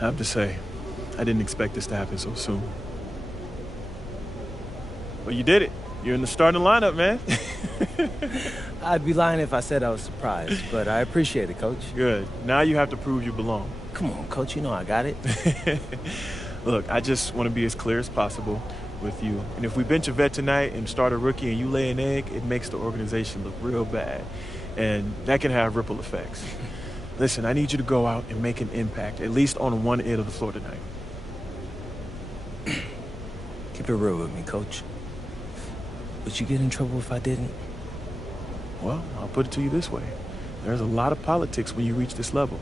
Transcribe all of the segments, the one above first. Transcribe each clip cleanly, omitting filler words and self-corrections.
I have to say, I didn't expect this to happen so soon. Well, you did it. You're in the starting lineup, man. I'd be lying if I said I was surprised, but I appreciate it, Coach. Good. Now you have to prove you belong. Come on, Coach, you know I got it. Look, I just want to be as clear as possible with you. And if we bench a vet tonight and start a rookie and you lay an egg, it makes the organization look real bad. And that can have ripple effects. Listen, I need you to go out and make an impact, at least on one end of the floor tonight. Keep it real with me, Coach. Would you get in trouble if I didn't? Well, I'll put it to you this way. There's a lot of politics when you reach this level.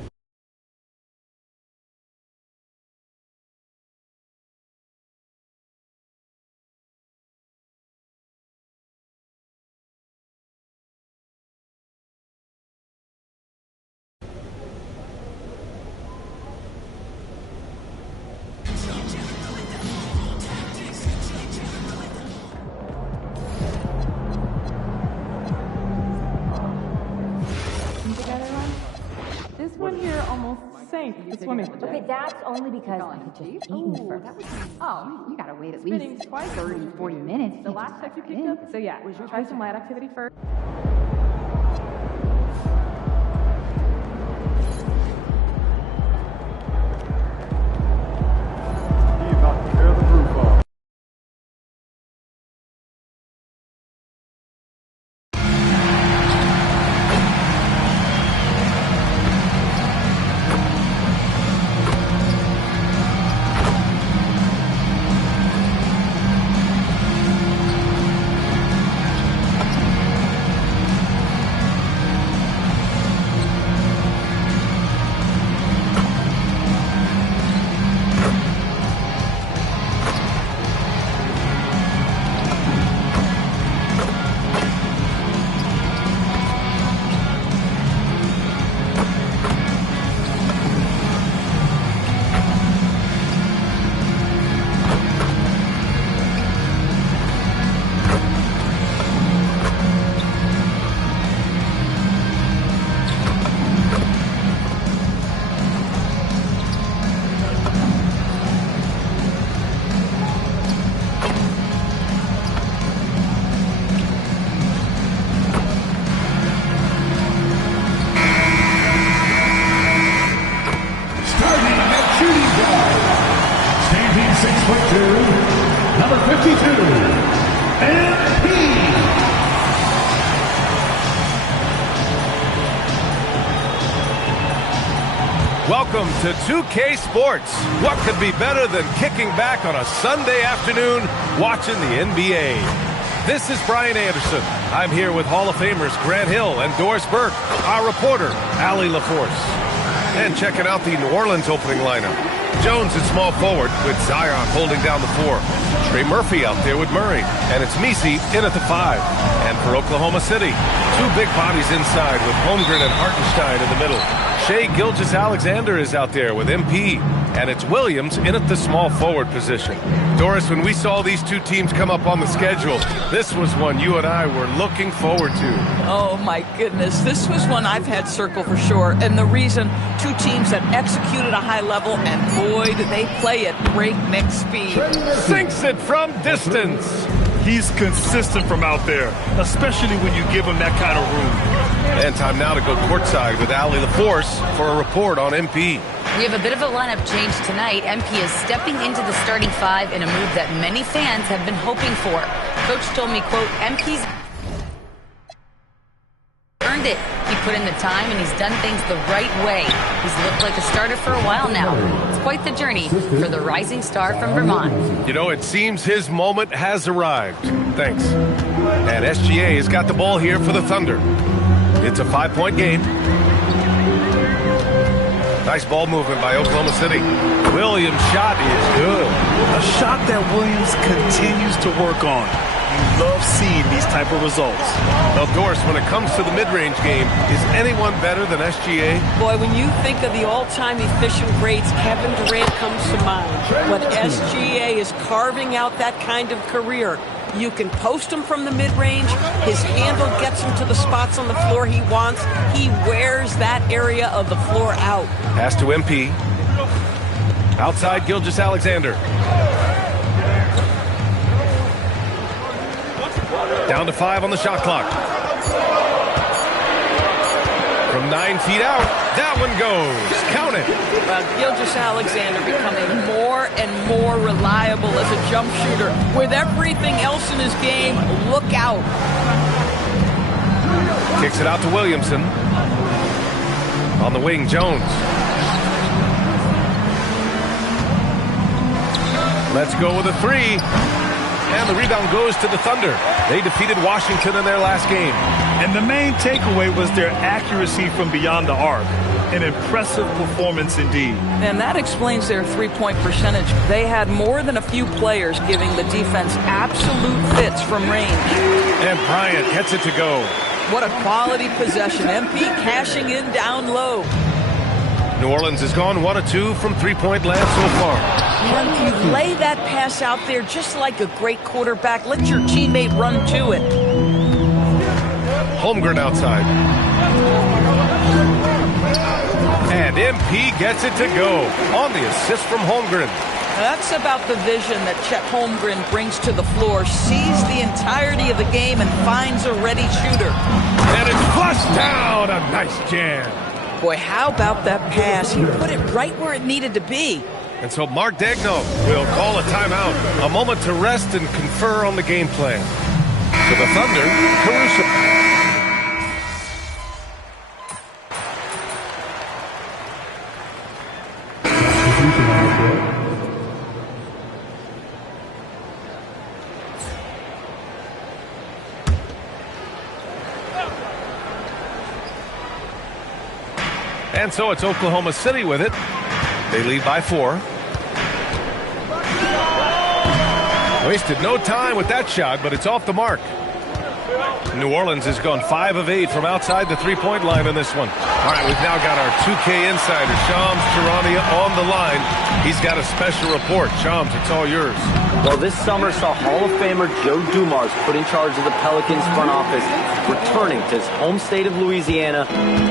This one here almost sank. It's swimming. Okay, that's only because I had just eaten first. Oh, you gotta wait at Spinning least twice. 30, 40 minutes. The last check you picked up. So yeah, try some light activity first. You're about to tear the roof off. Number 52, MP. Welcome to 2K Sports. What could be better than kicking back on a Sunday afternoon watching the NBA? This is Brian Anderson. I'm here with Hall of Famers Grant Hill and Doris Burke, our reporter, Allie LaForce. And checking out the New Orleans opening lineup. Jones at small forward with Zion holding down the 4. Trey Murphy out there with Murray. And it's Messi in at the 5. And for Oklahoma City, 2 big bodies inside with Holmgren and Hartenstein in the middle. Shai Gilgeous-Alexander is out there with MP. And it's Williams in at the small forward position. Doris, when we saw these two teams come up on the schedule, this was one you and I were looking forward to. Oh, my goodness. This was one I've had circled for sure. And the reason, 2 teams that executed a high level, and boy, do they play at breakneck speed. Sinks it from distance. He's consistent from out there, especially when you give him that kind of room. And time now to go courtside with Allie LaForce for a report on MP. We have a bit of a lineup change tonight. MP is stepping into the starting 5 in a move that many fans have been hoping for. Coach told me, quote, MP's earned it. He put in the time and he's done things the right way. He's looked like a starter for a while now. It's quite the journey for the rising star from Vermont. You know, it seems his moment has arrived. Thanks. And SGA has got the ball here for the Thunder. It's a 5-point game. Nice ball movement by Oklahoma City. Williams' shot is good. A shot that Williams continues to work on. You love seeing these type of results. Well, Doris, when it comes to the mid-range game, is anyone better than SGA? Boy, when you think of the all-time efficient greats, Kevin Durant comes to mind. But SGA is carving out that kind of career. You can post him from the mid-range. His handle gets him to the spots on the floor he wants. He wears that area of the floor out. Pass to MP. Outside Gilgeous-Alexander. Down to 5 on the shot clock. From 9 feet out, that one goes. Count it. Gilgeous-Alexander becoming more and more reliable as a jump shooter. With everything else in his game, look out. Kicks it out to Williamson. On the wing, Jones. Let's go with a 3. And the rebound goes to the Thunder. They defeated Washington in their last game. And the main takeaway was their accuracy from beyond the arc. An impressive performance indeed. And that explains their three-point percentage. They had more than a few players giving the defense absolute fits from range. And Bryant gets it to go. What a quality possession. MP cashing in down low. New Orleans has gone 1 of 2 from three-point land so far. And you lay that pass out there just like a great quarterback. Let your teammate run to it. Holmgren outside. And MP gets it to go on the assist from Holmgren. That's about the vision that Chet Holmgren brings to the floor. Sees the entirety of the game and finds a ready shooter. And it's flushed down. A nice jam. Boy, how about that pass? He put it right where it needed to be. And so Mark Daigneault will call a timeout. A moment to rest and confer on the game plan. For the Thunder, Caruso. And so it's Oklahoma City with it. They lead by 4. Wasted no time with that shot, but it's off the mark. New Orleans has gone 5 of 8 from outside the three-point line in this one. All right, we've now got our 2K insider, Shams Charania, on the line. He's got a special report. Shams, it's all yours. Well, this summer saw Hall of Famer Joe Dumars put in charge of the Pelicans front office, returning to his home state of Louisiana.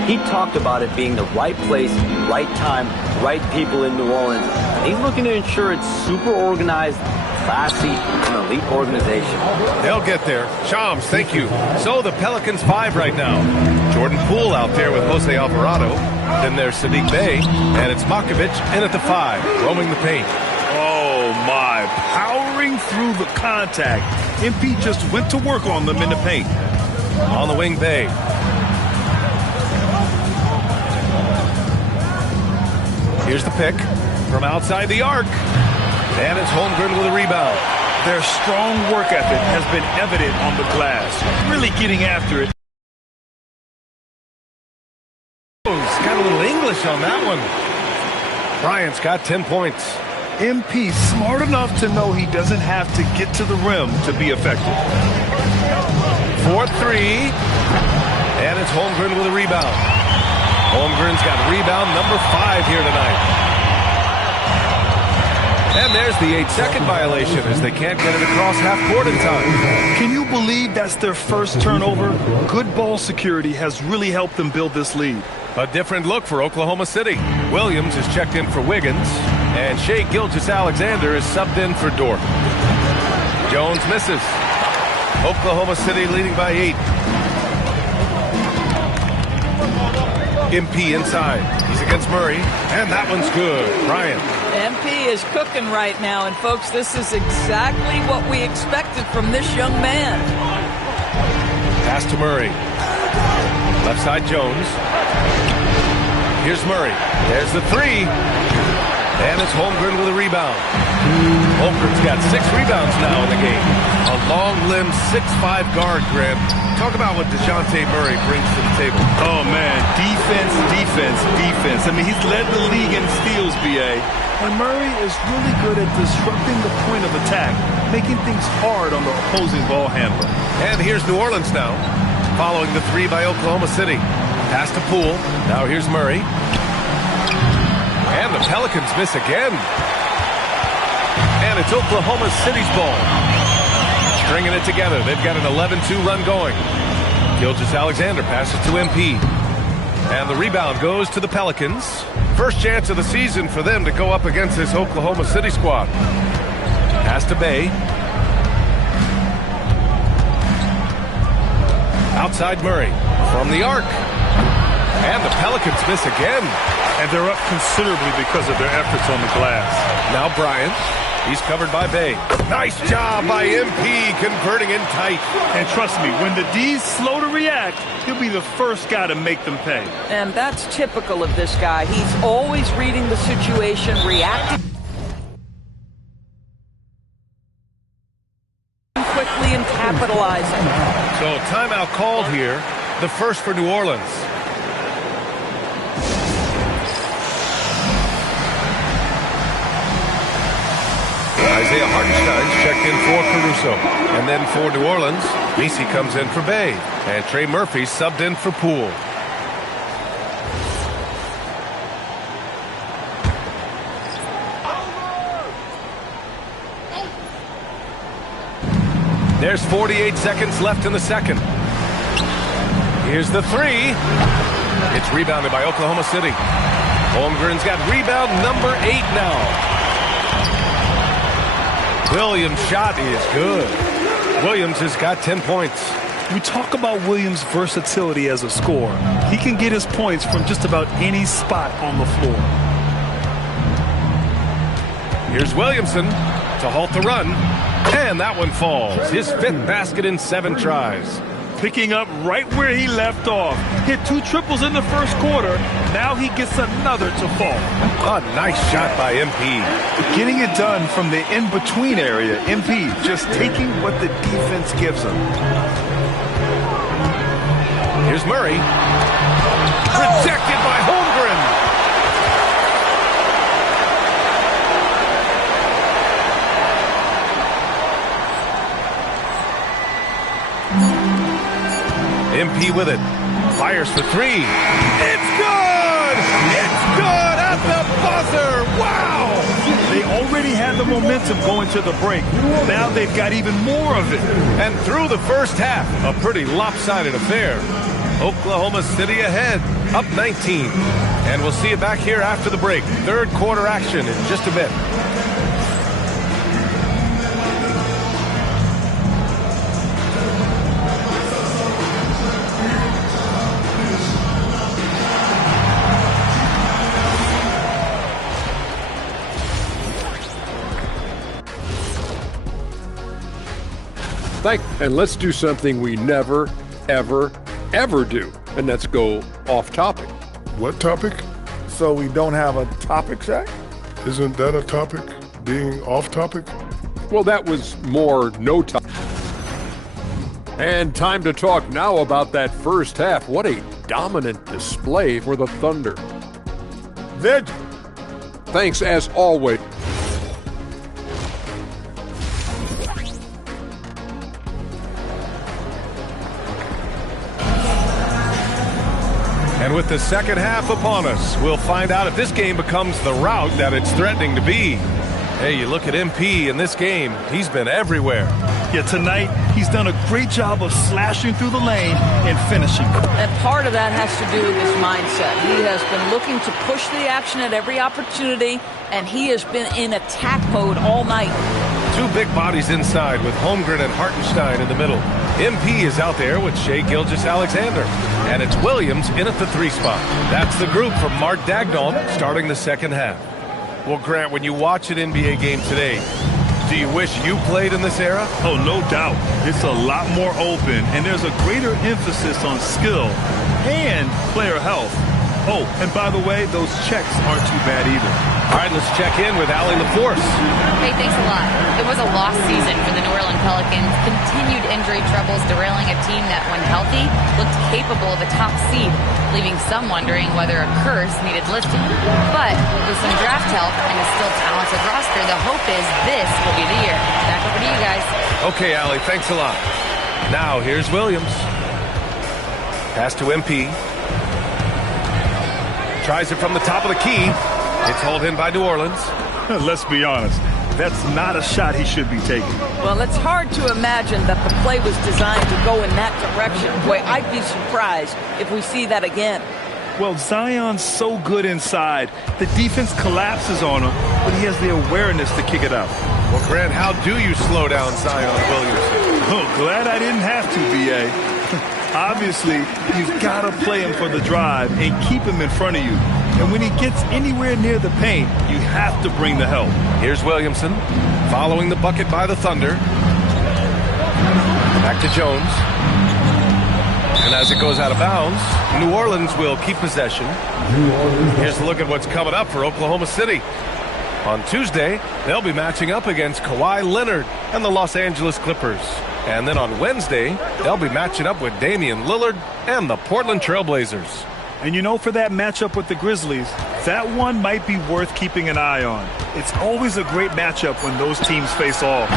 He talked about it being the right place, right time, right people in New Orleans. He's looking to ensure it's super organized, classy, and elite organization. They'll get there. Shams, thank you. So the Pelicans 5 right now. Jordan Poole out there with Jose Alvarado. Then there's Sadiq Bey, and it's Makovich in at the 5, roaming the paint. Oh, my. Powering through the contact. MP just went to work on them in the paint. On the wing, Bey. Here's the pick from outside the arc. And it's Holmgren with a rebound. Their strong work ethic has been evident on the glass. Really getting after it. Got a little English on that one. Bryant's got 10 points. MP smart enough to know he doesn't have to get to the rim to be effective. 4-3. And it's Holmgren with a rebound. Holmgren's got rebound number 5 here tonight. And there's the 8-second violation as they can't get it across half court in time. Can you believe that's their first turnover? Good ball security has really helped them build this lead. A different look for Oklahoma City. Williams is checked in for Wiggins, and Shai Gilgeous-Alexander is subbed in for Dort. Jones misses. Oklahoma City leading by 8. MP inside. He's against Murray, and that one's good. Bryant. MP is cooking right now, and folks, this is exactly what we expected from this young man. Pass to Murray. Left side Jones. Here's Murray. There's the 3. And it's Holmgren with a rebound. Holmgren's got 6 rebounds now in the game. A long-limbed 6'5" guard, Grant. Talk about what DeJounte Murray brings to the table. Oh, man. Defense, defense, defense. I mean, he's led the league in steals, B.A. And Murray is really good at disrupting the point of attack, making things hard on the opposing ball handler. And here's New Orleans now, following the 3 by Oklahoma City. Pass to Poole. Now here's Murray. And the Pelicans miss again. And it's Oklahoma City's ball. Stringing it together. They've got an 11-2 run going. Gilgeous-Alexander passes to MP. And the rebound goes to the Pelicans. First chance of the season for them to go up against this Oklahoma City squad. Pass to Bay. Outside Murray from the arc. And the Pelicans miss again. And they're up considerably because of their efforts on the glass. Now Bryant. He's covered by Bay. Nice job by MP converting in tight. And trust me, when the D's slow to react, he'll be the first guy to make them pay. And that's typical of this guy. He's always reading the situation, reacting quickly and capitalizing. So timeout called here, the first for New Orleans. Isaiah Hartenstein's checked in for Caruso. And then for New Orleans, Messi comes in for Bay. And Trey Murphy subbed in for Poole. There's 48 seconds left in the second. Here's the three. It's rebounded by Oklahoma City. Holmgren's got rebound number 8 now. Williams' shot is good. Williams has got 10 points. We talk about Williams' versatility as a scorer. He can get his points from just about any spot on the floor. Here's Williamson to halt the run. And that one falls. His 5th basket in 7 tries. Picking up right where he left off. Hit 2 triples in the first quarter. Now he gets another to fall. A nice shot by MP. Getting it done from the in-between area. MP just taking what the defense gives him. Here's Murray. Rejected by Holmgren. MP with it. Fires for 3. It's good! It's good at the buzzer! Wow! They already had the momentum going to the break. Now they've got even more of it. And through the first half, a pretty lopsided affair. Oklahoma City ahead, up 19. And we'll see you back here after the break. Third quarter action in just a bit. And let's do something we never, ever, ever do, and that's go off topic. What topic? So we don't have a topic, Shaq? Isn't that a topic, being off topic? Well, that was more no topic. And time to talk now about that first half. What a dominant display for the Thunder. Thanks as always. And with the second half upon us, we'll find out if this game becomes the rout that it's threatening to be. Hey, you look at MP in this game, he's been everywhere. Yeah, tonight, he's done a great job of slashing through the lane and finishing. And part of that has to do with his mindset. He has been looking to push the action at every opportunity, and he has been in attack mode all night. 2 big bodies inside with Holmgren and Hartenstein in the middle. MP is out there with Shai Gilgeous-Alexander. And it's Williams in at the 3 spot. That's the group from Mark Daigneault starting the second half. Well, Grant, when you watch an NBA game today, do you wish you played in this era? Oh, no doubt. It's a lot more open, and there's a greater emphasis on skill and player health. Oh, and by the way, those checks aren't too bad either. All right, let's check in with Allie LaForce. Hey, thanks a lot. It was a lost season for the New Orleans Pelicans. Continued injury troubles derailing a team that, when healthy, looked capable of a top seed, leaving some wondering whether a curse needed lifting. But with some draft help and a still talented roster, the hope is this will be the year. Back over to you guys. Okay, Allie, thanks a lot. Now, here's Williams. Pass to MP. Tries it from the top of the key. It's hauled in by New Orleans. Let's be honest. That's not a shot he should be taking. Well, it's hard to imagine that the play was designed to go in that direction. Boy, I'd be surprised if we see that again. Well, Zion's so good inside. The defense collapses on him, but he has the awareness to kick it out. Well, Grant, how do you slow down Zion Williamson? Oh, glad I didn't have to, B.A. Obviously, you've got to play him for the drive and keep him in front of you. And when he gets anywhere near the paint, you have to bring the help. Here's Williamson following the bucket by the Thunder. Back to Jones. And as it goes out of bounds, New Orleans will keep possession. Here's a look at what's coming up for Oklahoma City. On Tuesday, they'll be matching up against Kawhi Leonard and the Los Angeles Clippers. And then on Wednesday, they'll be matching up with Damian Lillard and the Portland Trail Blazers. And you know, for that matchup with the Grizzlies, that one might be worth keeping an eye on. It's always a great matchup when those teams face off.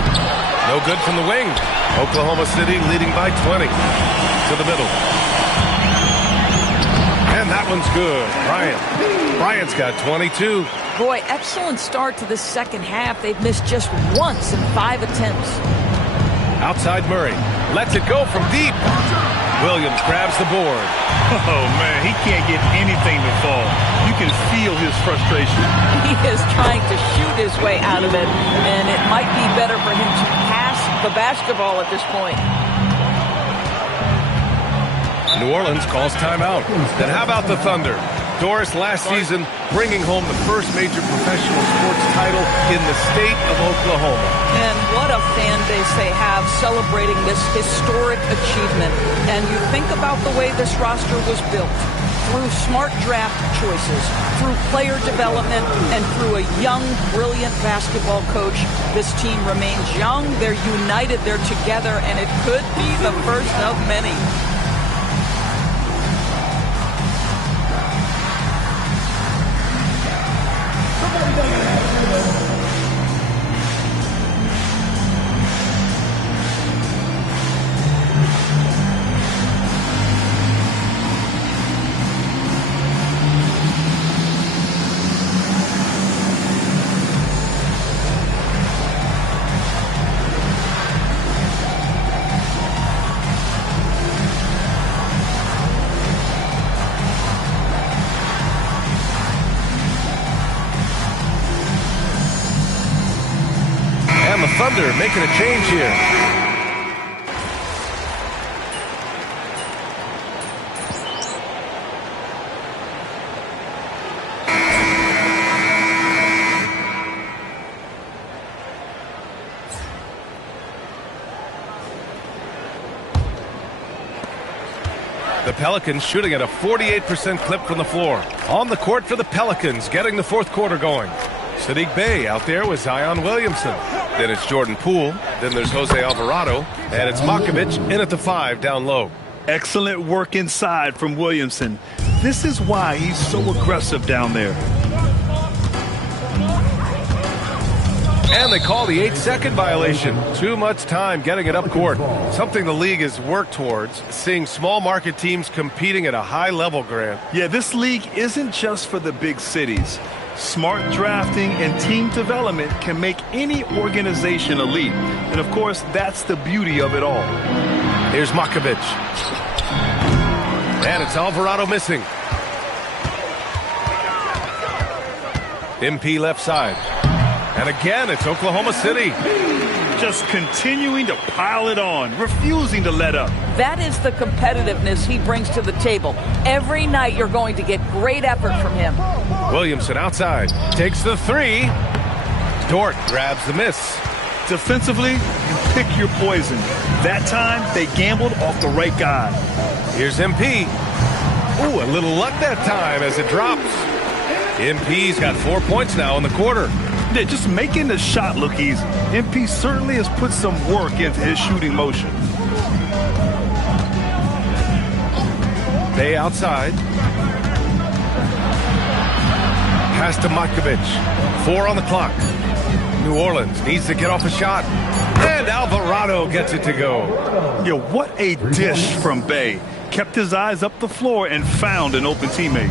No good from the wing. Oklahoma City leading by 20 to the middle. And that one's good. Bryant's got 22. Boy, excellent start to the second half. They've missed just once in 5 attempts. Outside Murray. Lets it go from deep. Williams grabs the board. Oh, man, he can't get anything to fall. You can feel his frustration. He is trying to shoot his way out of it, and it might be better for him to pass the basketball at this point. New Orleans calls timeout. Then how about the Thunder? Doris, last season, bringing home the first major professional sports title in the state of Oklahoma. And what a fan base they have celebrating this historic achievement. And you think about the way this roster was built, through smart draft choices, through player development, and through a young, brilliant basketball coach. This team remains young, they're united, they're together, and it could be the first of many. Thunder making a change here. The Pelicans shooting at a 48% clip from the floor. On the court for the Pelicans, getting the fourth quarter going. Saddiq Bey out there with Zion Williamson. Then it's Jordan Poole. Then there's Jose Alvarado. And it's Makovich in at the 5 down low. Excellent work inside from Williamson. This is why he's so aggressive down there. And they call the 8-second violation. Too much time getting it up court. Something the league has worked towards, seeing small market teams competing at a high level, Grant. Yeah, this league isn't just for the big cities. Smart drafting and team development can make any organization elite. And of course, that's the beauty of it all. Here's Makovich. And it's Alvarado missing. MP left side. And again, it's Oklahoma City. Just continuing to pile it on, refusing to let up. That is the competitiveness he brings to the table. Every night you're going to get great effort from him. Williamson outside, takes the 3. Dort grabs the miss. Defensively, you pick your poison. That time, they gambled off the right guy. Here's MP. Ooh, a little luck that time as it drops. MP's got 4 points now in the quarter. Yeah, just making the shot look easy. MP certainly has put some work into his shooting motion. Bey outside. Pass to Makovich. 4 on the clock. New Orleans needs to get off a shot. And Alvarado gets it to go. Yeah, what a dish from Bey. Kept his eyes up the floor and found an open teammate.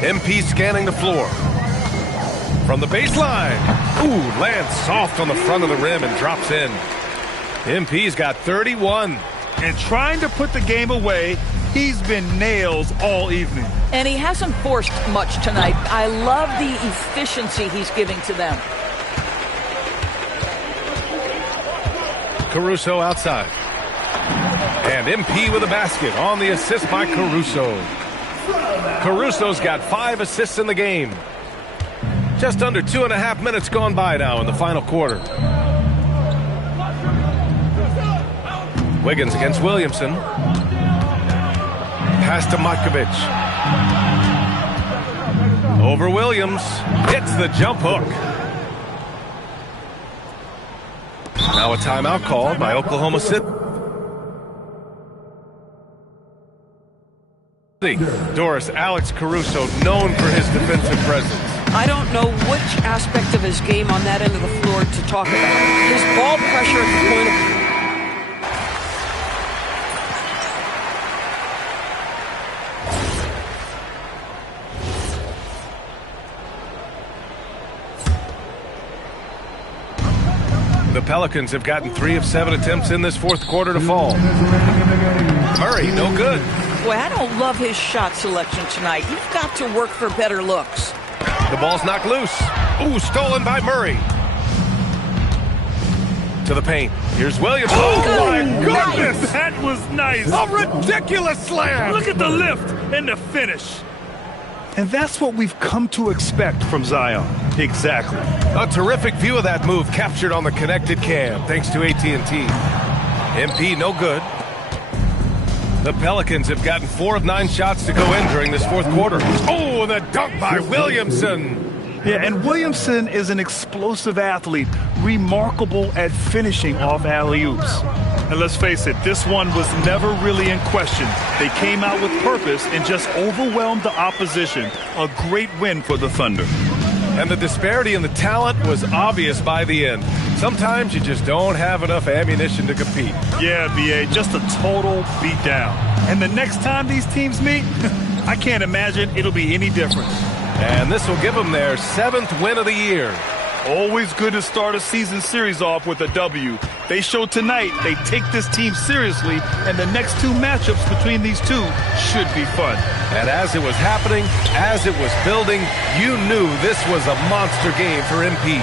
MP scanning the floor. From the baseline. Ooh, lands soft on the front of the rim and drops in. MP's got 31. And trying to put the game away, he's been nails all evening. And he hasn't forced much tonight. I love the efficiency he's giving to them. Caruso outside. And MP with a basket on the assist by Caruso. Caruso's got 5 assists in the game. Just under 2.5 minutes gone by now in the final quarter. Wiggins against Williamson. Pass to Matkovic. Over Williams. Hits the jump hook. Now a timeout called by Oklahoma City. Doris, Alex Caruso, known for his defensive presence. I don't know which aspect of his game on that end of the floor to talk about. His ball pressure at the point of... The Pelicans have gotten 3 of 7 attempts in this fourth quarter to fall. Murray, no good. Boy, I don't love his shot selection tonight. You've got to work for better looks. The ball's knocked loose. Ooh, stolen by Murray. To the paint. Here's Williams. Oh, my goodness! That was nice. A ridiculous slam. Look at the lift and the finish. And that's what we've come to expect from Zion. Exactly. A terrific view of that move captured on the connected cam, thanks to AT&T. MP, no good. The Pelicans have gotten 4 of 9 shots to go in during this fourth quarter. Oh, the dunk by Williamson. Yeah, and Williamson is an explosive athlete, remarkable at finishing off alley-oops. And let's face it, this one was never really in question. They came out with purpose and just overwhelmed the opposition. A great win for the Thunder. And the disparity in the talent was obvious by the end. Sometimes you just don't have enough ammunition to compete. Yeah, B.A., just a total beatdown. And the next time these teams meet, I can't imagine it'll be any different. And this will give them their 7th win of the year. Always good to start a season series off with a W. They showed tonight they take this team seriously, and the next 2 matchups between these two should be fun. And as it was happening, as it was building, you knew this was a monster game for MP.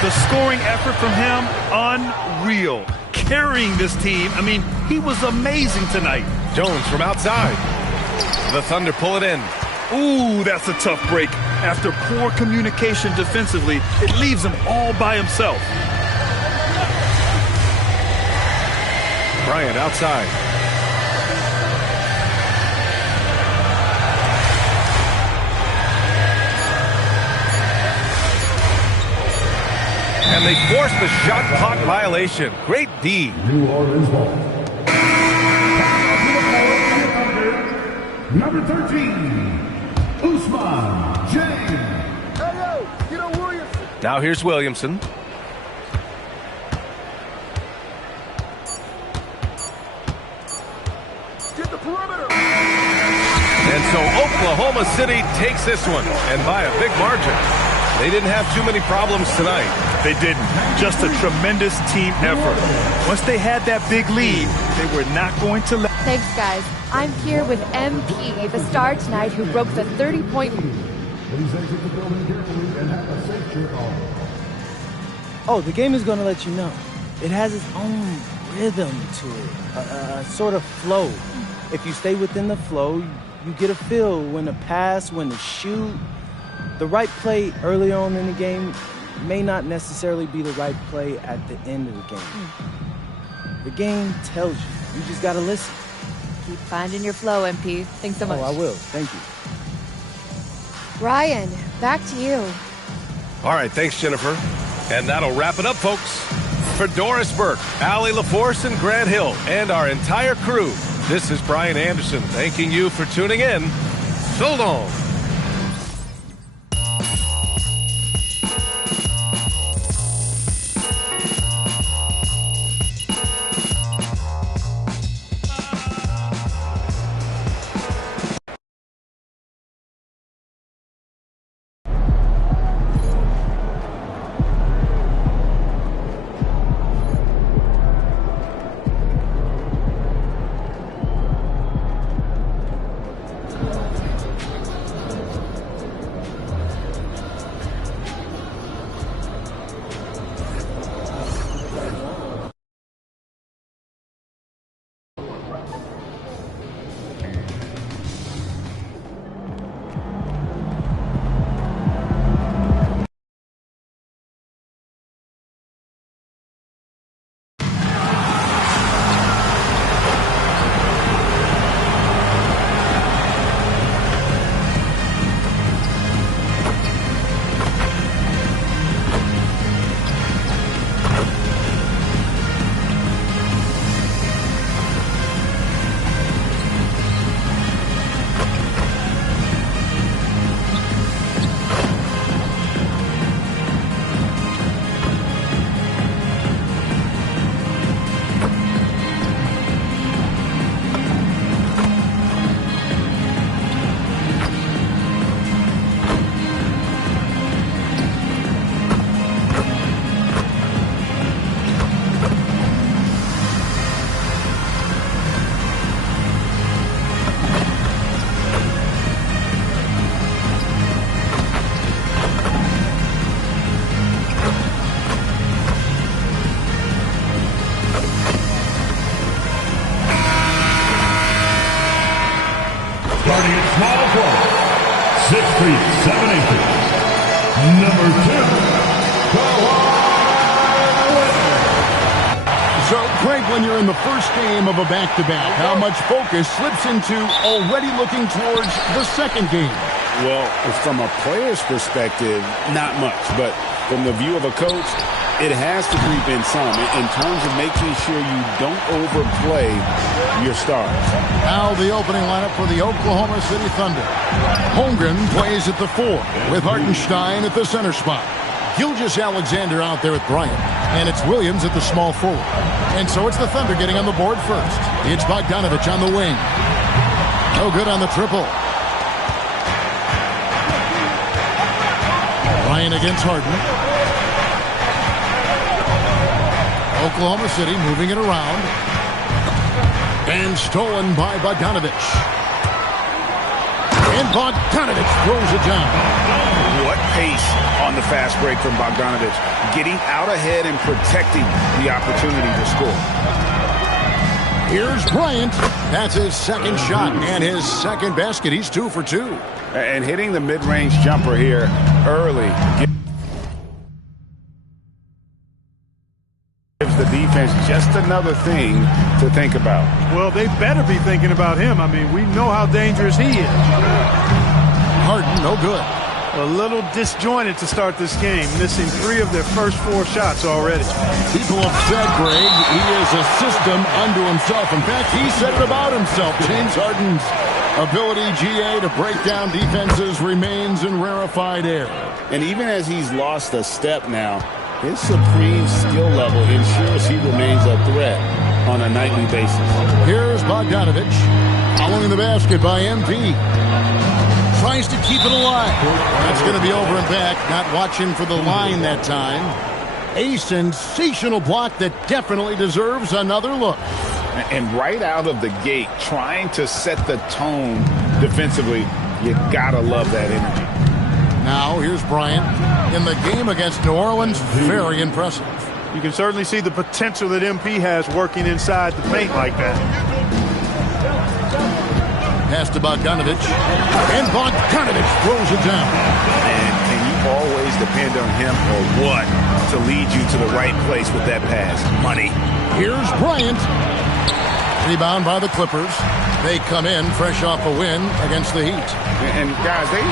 The scoring effort from him, unreal. Carrying this team, I mean, he was amazing tonight. Jones from outside. The Thunder pull it in. Ooh, that's a tough break. After poor communication defensively, it leaves him all by himself. Bryant outside. And they force the shot clock violation. Great D. New Orleans ball. Number 13, Usman James. Now here's Williamson. Get the perimeter. And so Oklahoma City takes this one, and by a big margin. They didn't have too many problems tonight. They didn't. Just a tremendous team effort. Once they had that big lead, they were not going to let... Thanks, guys. I'm here with MP, the star tonight who broke the 30-point... Please exit the building carefully and have a safe trip home. Oh, the game is going to let you know. It has its own rhythm to it, a sort of flow. If you stay within the flow, you get a feel when to pass, when to shoot. The right play early on in the game may not necessarily be the right play at the end of the game. The game tells you. You just got to listen. Keep finding your flow, MP. Thanks so much. Oh, I will. Thank you. Ryan, back to you. All right, thanks, Jennifer. And that'll wrap it up, folks. For Doris Burke, Allie LaForce, and Grant Hill, and our entire crew, this is Brian Anderson thanking you for tuning in. So long. when you're in the first game of a back-to-back? How much focus slips into already looking towards the second game? Well, from a player's perspective, not much. But from the view of a coach, it has to creep in some in terms of making sure you don't overplay your stars. Now the opening lineup for the Oklahoma City Thunder. Holmgren plays at the 4 with Hartenstein at the center spot. Gilgeous-Alexander out there at Bryant. And it's Williams at the small forward. And so it's the Thunder getting on the board first. It's Bogdanovich on the wing. No good on the triple. Bryant against Harden. Oklahoma City moving it around. And stolen by Bogdanovich. And Bogdanovich throws it down. What pace on the fast break from Bogdanovich. Getting out ahead and protecting the opportunity to score. Here's Bryant. That's his second shot and his second basket. He's 2 for 2. And hitting the mid-range jumper here early gives the defense just another thing to think about. Well, they better be thinking about him. I mean, we know how dangerous he is. Harden, no good. A little disjointed to start this game, missing 3 of their first 4 shots already. People have said, Greg, he is a system unto himself. In fact, he said it about himself. James Harden's ability, GA, to break down defenses remains in rarefied air. And even as he's lost a step now, his supreme skill level ensures he remains a threat on a nightly basis. Here's Bogdanovich following the basket by MP. Tries to keep it alive. That's going to be over and back. Not watching for the line that time. A sensational block that definitely deserves another look. And right out of the gate, trying to set the tone defensively, you gotta love that energy. Now here's Bryant in the game against New Orleans. Very impressive. You can certainly see the potential that MP has working inside the paint like that. Pass to Bogdanovich. And Bogdanovich throws it down. And can you always depend on him or what to lead you to the right place with that pass? Money. Here's Bryant. Rebound by the Clippers. They come in fresh off a win against the Heat. And guys, they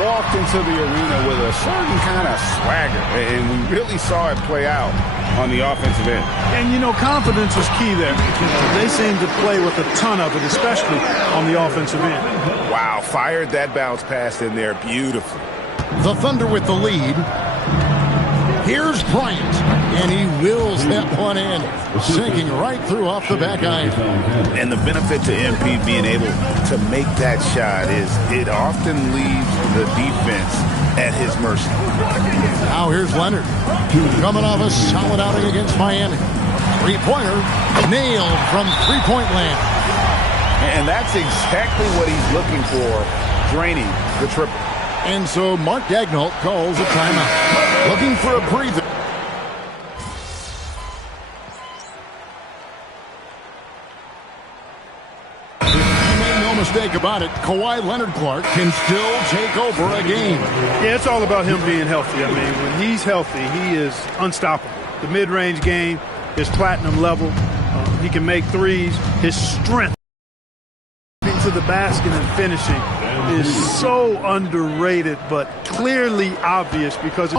walked into the arena with a certain kind of swagger. And we really saw it play out on the offensive end. And, you know, confidence is key there. They seem to play with a ton of it, especially on the offensive end. Wow, fired that bounce pass in there beautifully. The Thunder with the lead. Here's Bryant, and he wills that one in, sinking right through off the back iron. And the benefit to MP being able to make that shot is it often leaves the defense at his mercy. Now here's Leonard, coming off a solid outing against Miami. Three-pointer, nailed from three-point land. And that's exactly what he's looking for, draining the triple. And so Mark Daigneault calls a timeout. Looking for a breather. Make no mistake about it, Kawhi Leonard Clark can still take over a game. Yeah, it's all about him being healthy. I mean, when he's healthy, he is unstoppable. The mid-range game is platinum level. He can make threes. His strength to the basket and finishing is so underrated, but clearly obvious because